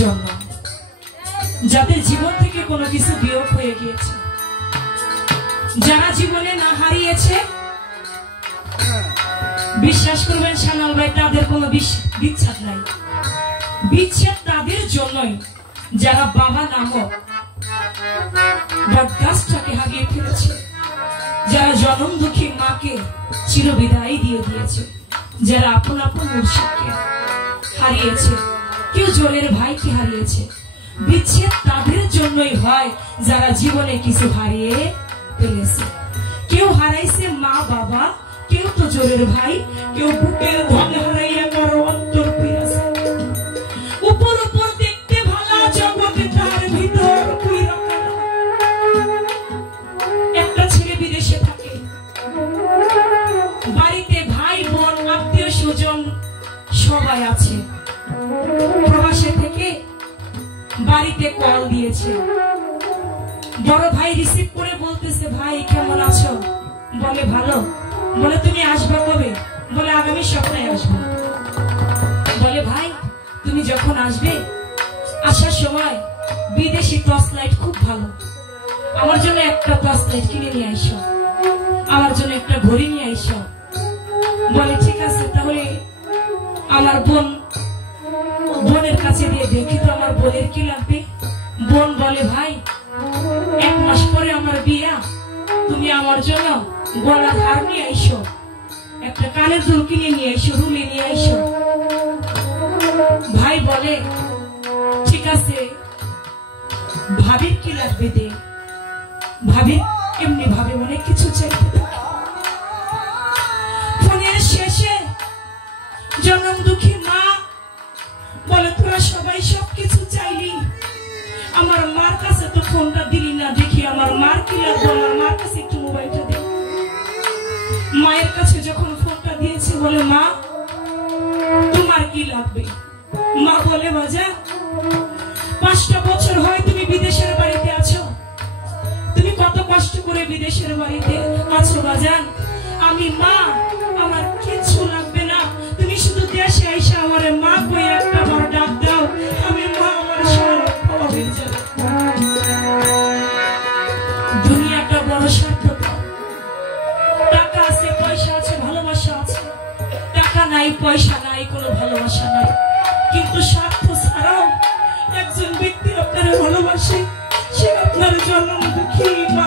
জন্য, যাদের জীবন থেকে কোনো কিছু বিয়োগ হয়ে গিয়েছে, যারা জীবনে না হারিয়েছে, বিশ্বাস করবেন সানাল ভাই, তাদের কোনো বিচ্ছেদ নাই। বিচ্ছেদ তাদের জন্যই যারা বাবা নামক গাছটাকে হারিয়ে ফেলেছে, যারা জনম দুঃখী মাকে চিরবিদায় দিয়ে দিয়েছে, যারা আপন আপন মুর্শিদকে হারিয়েছে, কেউ জোরের ভাইকে হারিয়েছে। বিচ্ছেদ তাদের জন্যই হয় যারা জীবনে কিছু হারিয়ে ফেলেছে। কেউ হারাইছে মা বাবা, কেউ তো জোরের ভাই, কেউ বুকের ধন হারাইয়া কারো অন্তর পেয়েছে। উপর উপর দেখতে ভালো, জগতে তার ভিতর একটা ছেলে বিদেশে থাকে, বাড়িতে ভাই বোন আত্মীয় স্বজন সবাই আছে। প্রবাসে থেকে বাড়িতে কল দিয়েছে, বড় ভাই রিসিভ করে বলতেছে, ভাই কেমন আছো? বলে ভালো। বলে তুমি আসবে কবে? বলে আগামী সপ্তাহে আসবো। বলে ভাই তুমি যখন আসবে, আসার সময় বিদেশি টর্চ লাইট খুব ভালো, আমার জন্য একটা টর্চ লাইট কিনে নিয়ে আইসো, আমার জন্য একটা ঘড়ি নিয়ে আইসো। বলে ঠিক আছে, তাহলে আমার বোনের কাছে দিয়ে দেখি তো আমার বোনের কি লাগবে। বোন বলে ভাই 1 মাস পরে আমার বিয়া, তুমি আমার জন্য গলার হার নিয়ে আইসো, একটা কানের দুল কিনে নিয়ে আইসো, রুলে নিয়ে আইসো। ভাই বলে ঠিক আছে, ভাবির কি লাগবে দে। ভাবি এমনি ভাবে অনেক কিছু চাইতে থাকে। ফোনের শেষে জনম দুঃখী মা বলে, তোরা সবাই সবকিছু চাইলি, আমার মার কাছে তো ফোনটা দিলি না, দেখি আমার মার কি লাগবে, আমার মার কাছে একটু মোবাইলটা দে। মায়ের কাছে যখন ফোনটা দিয়েছে, বলে মা তোমার কি লাগবে? মা বলে বাজা 5টা বছর হয় তুমি বিদেশের বাড়িতে আছো, তুমি কত কষ্ট করে বিদেশের বাড়িতে আছো বাজান। আমি মা, আমার কিছু লাগবে না, তুমি শুধু দেশে আইসা আমার মা কই একটা বড় ডাক দাও, আমি মা আমার সব হয়ে যাবে। দুনিয়াটা বড় স্বার্থপর, টাকা আছে পয়সা আছে ভালোবাসা আছে, টাকা নাই পয়সা নাই কোনো ভালোবাসা নাই, কিন্তু স্বার্থ ছাড়াও একজন ব্যক্তি আপনার ভালোবাসে, সে আপনার জন্ম দুঃখী মা।